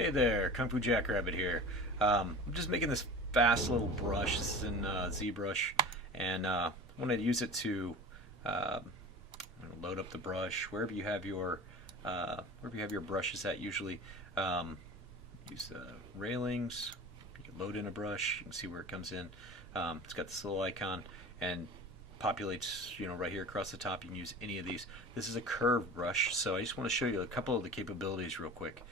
Hey there, Kung Fu Jackrabbit here. I'm just making this fast little brush. This is in Zbrush, and I wanted to use it to load up the brush wherever you have your brushes at. Usually, um, use Railings. You can load in a brush. You can see where it comes in. It's got this little icon and populates right here across the top. You can use any of these. This is a curved brush, so I just want to show you a couple of the capabilities real quick.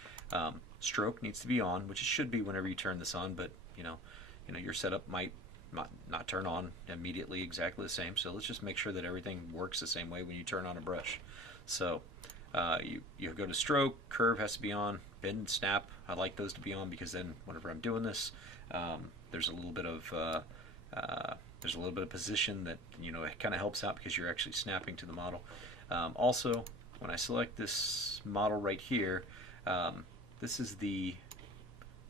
Stroke needs to be on, which it should be whenever you turn this on, but your setup might not turn on immediately exactly the same. So let's just make sure that everything works the same way when you turn on a brush. So you go to stroke, curve has to be on, bend and snap. I like those to be on because then whenever I'm doing this, there's a little bit of position that it kind of helps out because you're actually snapping to the model. Also, when I select this model right here, this is the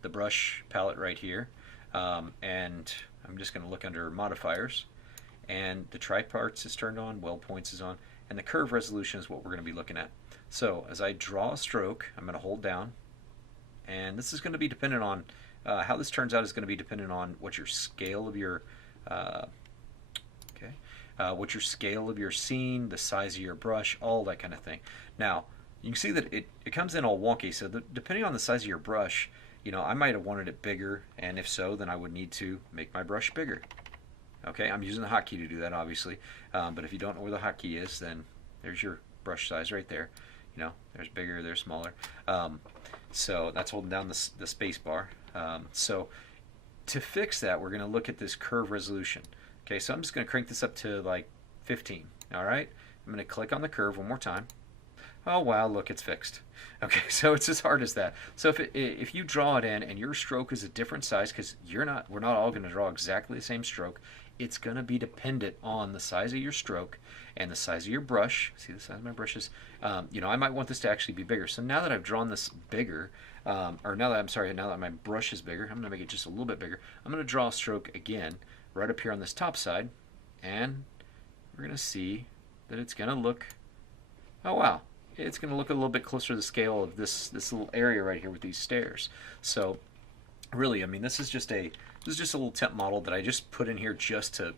brush palette right here, and I'm just going to look under modifiers, and the triparts is turned on, weld points is on, and the curve resolution is what we're going to be looking at. So as I draw a stroke, I'm going to hold down, and this is going to be dependent on how this turns out is going to be dependent on what your scale of your what your scale of your scene, the size of your brush, all that kind of thing. Now you can see that it comes in all wonky, so depending on the size of your brush, I might have wanted it bigger, and if so, then I would need to make my brush bigger. Okay, I'm using the hotkey to do that, obviously, but if you don't know where the hotkey is, then there's your brush size right there. There's bigger, there's smaller. So that's holding down the space bar. So to fix that, we're going to look at this curve resolution. Okay, so I'm just going to crank this up to like 15. All right, I'm going to click on the curve one more time. Oh wow, look, it's fixed. Okay, so it's as hard as that. So if you draw it in and your stroke is a different size, because we're not all going to draw exactly the same stroke, it's going to be dependent on the size of your stroke and the size of your brush. See the size of my brushes? I might want this to actually be bigger. So now that I've drawn this bigger, or now that my brush is bigger, I'm going to make it just a little bit bigger. I'm going to draw a stroke again right up here on this top side, and we're going to see that it's going to look, oh wow, it's going to look a little bit closer to the scale of this little area right here with these stairs. So really, I mean, this is just a little temp model that I just put in here just to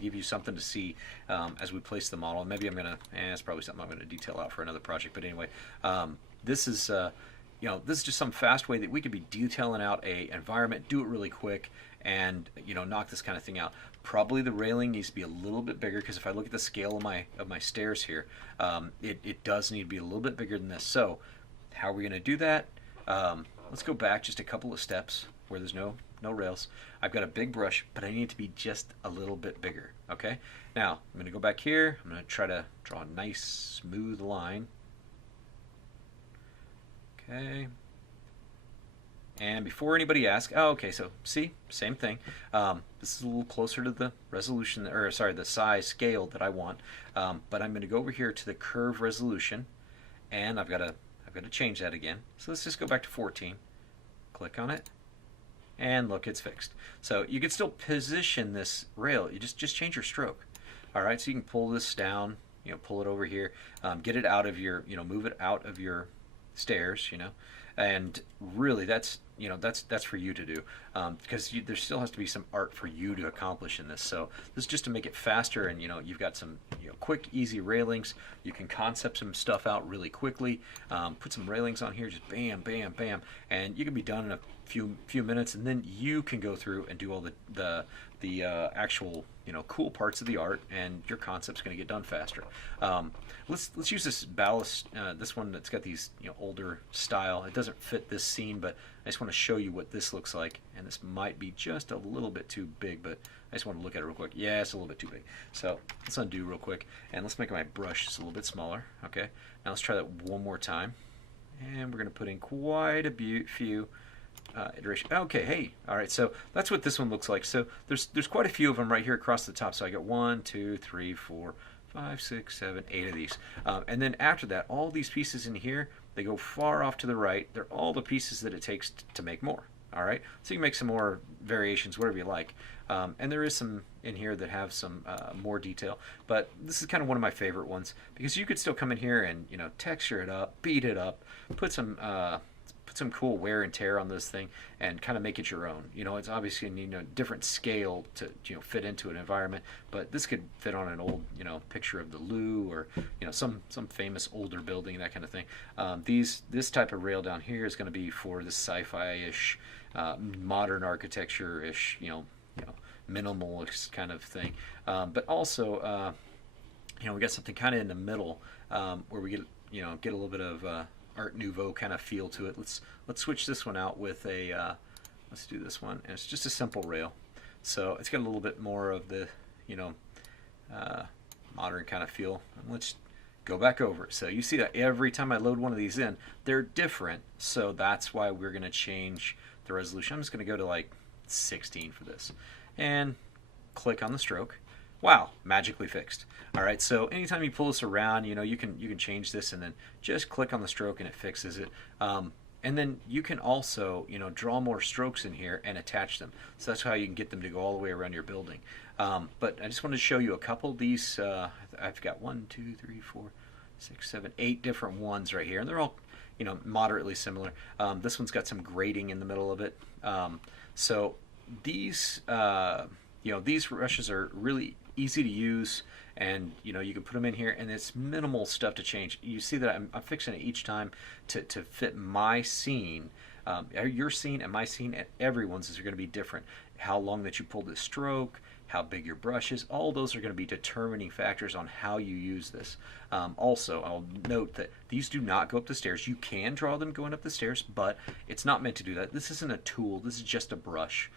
give you something to see as we place the model. And maybe I'm gonna, it's probably something I'm gonna detail out for another project. But anyway, this is this is just some fast way that we could be detailing out a environment, do it really quick, and knock this kind of thing out. Probably the railing needs to be a little bit bigger, because if I look at the scale of my stairs here, it does need to be a little bit bigger than this. So how are we going to do that? Let's go back just a couple of steps where there's no rails. I've got a big brush, but I need it to be just a little bit bigger. Okay, now I'm going to go back here. I'm going to try to draw a nice smooth line. Okay, and before anybody asks, oh, okay, so see, same thing. This is a little closer to the resolution, or sorry, the size scale that I want. But I'm going to go over here to the curve resolution, and I've got to change that again. So let's just go back to 14. Click on it, and look, it's fixed. So you can still position this rail. You just change your stroke. All right, so you can pull this down, pull it over here, get it out of your, move it out of your stairs, and really that's for you to do, because there still has to be some art for you to accomplish in this. So this is just to make it faster, and you've got some quick, easy railings. You can concept some stuff out really quickly, put some railings on here, just bam, bam, bam, and you can be done in a few minutes, and then you can go through and do all the actual cool parts of the art, and your concept's going to get done faster. Let's use this ballast, this one that's got these older style. It doesn't fit this scene, but I just want to show you what this looks like, and this might be just a little bit too big, but I just want to look at it real quick. Yeah, it's a little bit too big. So let's undo real quick, and let's make my brush just a little bit smaller. Okay, now let's try that one more time, and we're going to put in quite a few iteration. Okay, hey, all right, so that's what this one looks like. So there's quite a few of them right here across the top. So I got 1, 2, 3, 4, 5, 6, 7, 8 of these, and then after that, all these pieces in here, they go far off to the right. They're all the pieces that it takes to make more. All right, so you can make some more variations, whatever you like, and there is some in here that have some more detail, but this is kind of one of my favorite ones, because you could still come in here and texture it up, beat it up, put some put some cool wear and tear on this thing and kind of make it your own. You know, it's obviously a different scale to fit into an environment, but this could fit on an old picture of the Lou, or some famous older building, that kind of thing. This type of rail down here is going to be for the sci-fi-ish, modern architecture-ish, minimalist kind of thing. But also, we got something kind of in the middle, where we get a little bit of Art Nouveau kind of feel to it. Let's switch this one out with a let's do this one, and it's just a simple rail. So it's got a little bit more of the modern kind of feel. And let's go back over it. So you see that every time I load one of these in, they're different. So that's why we're going to change the resolution. I'm just going to go to like 16 for this, and click on the stroke. Wow, magically fixed. All right, so anytime you pull this around, you can change this, and then just click on the stroke and it fixes it. And then you can also, draw more strokes in here and attach them. So that's how you can get them to go all the way around your building. But I just wanted to show you a couple of these. I've got 1, 2, 3, 4, 6, 7, 8 different ones right here, and they're all, moderately similar. This one's got some grading in the middle of it. So these, these brushes are really easy to use, and you can put them in here, and it's minimal stuff to change. You see that I'm fixing it each time to fit my scene. Your scene and my scene and everyone's is going to be different. How long that you pull this stroke, how big your brush is, all those are going to be determining factors on how you use this. Also, I'll note that these do not go up the stairs. You can draw them going up the stairs, but it's not meant to do that. This isn't a tool. This is just a brush.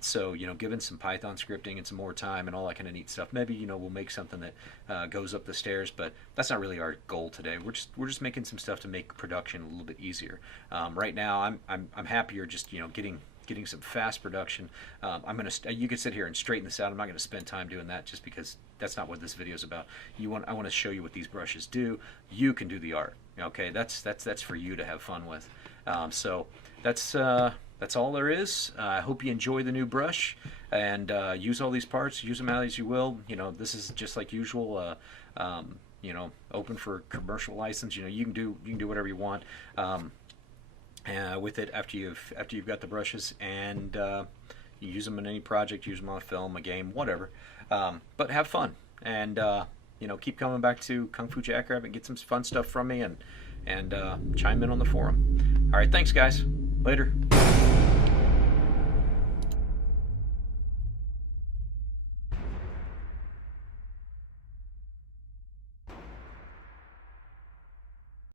So, given some Python scripting and some more time and all that kind of neat stuff, maybe, we'll make something that goes up the stairs, but that's not really our goal today. We're just making some stuff to make production a little bit easier. Right now, I'm happier just, getting some fast production. You could sit here and straighten this out. I'm not going to spend time doing that, just because that's not what this video is about. I want to show you what these brushes do. You can do the art. Okay, that's for you to have fun with. So that's all there is. I hope you enjoy the new brush, and use all these parts. Use them as you will. This is just like usual. Open for commercial license. You can do whatever you want. With it after you've got the brushes, and you use them in any project, use them on a film, a game, whatever. But have fun, and keep coming back to Kung Fu Jackrabbit and get some fun stuff from me, and chime in on the forum. All right, thanks guys. Later.